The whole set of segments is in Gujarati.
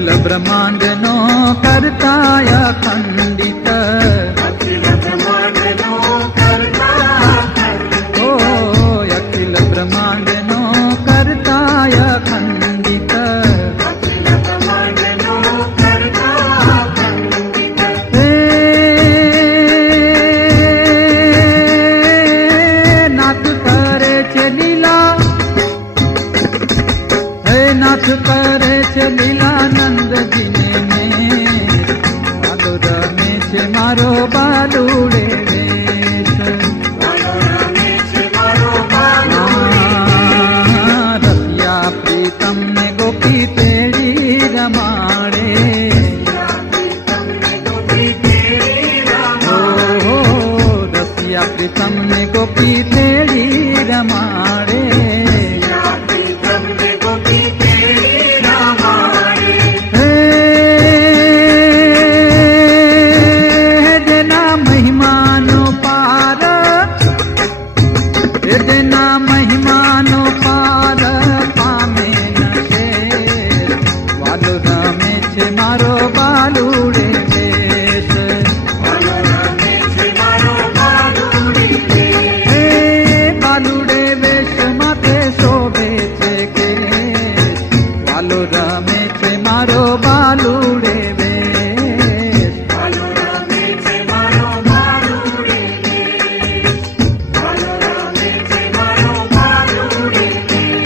અખિલ બ્રહ્માંડ નો કરતા અખંડિત, અખિલ બ્રહ્માંડ નો કરતા અખંડિત, ઓ અખિલ બ્રહ્માંડ નો કરતા અખંડિત, અખિલ બ્રહ્માંડ નો કરતા અખંડિત, હે નાથ કરે છે લીલા, હે નાથ કરે છે લીલા નંદજીને ને, બાલો રમે છે મારો બાલુડે વેશ. બાલો રમે છે મારો બાલુડે, રસિયા પ્રીતમ ને ગોપી તેડી રમાડે, તમને ગોપી તેડી રમાડે, ઓ રસિયા પ્રીતમ ને ગોપી તેડી રમાડે, તમને ગોપી તેડી રમાડે, હે જેના મહિમાનો પાર, હે જેના મહિમાનો પાર પામે નશે, વાલો રમે છે મારો બાલુડે વેશ. બાલો રમે છે મારો બાલુડે વેશ, હે બાલુડે વેશ માથે શોભે છે કે, વાલો રમે છે મારો બાલુડે વેશ. બાલો રમે છે મારો બાલુડે વેશ, બાલો રમે છે મારો બાલુડે વેશ.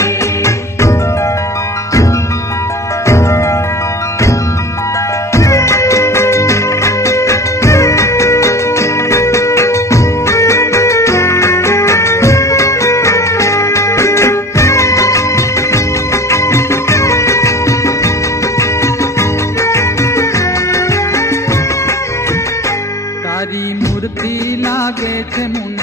તારી મૂર્તિ લાગે છે મુન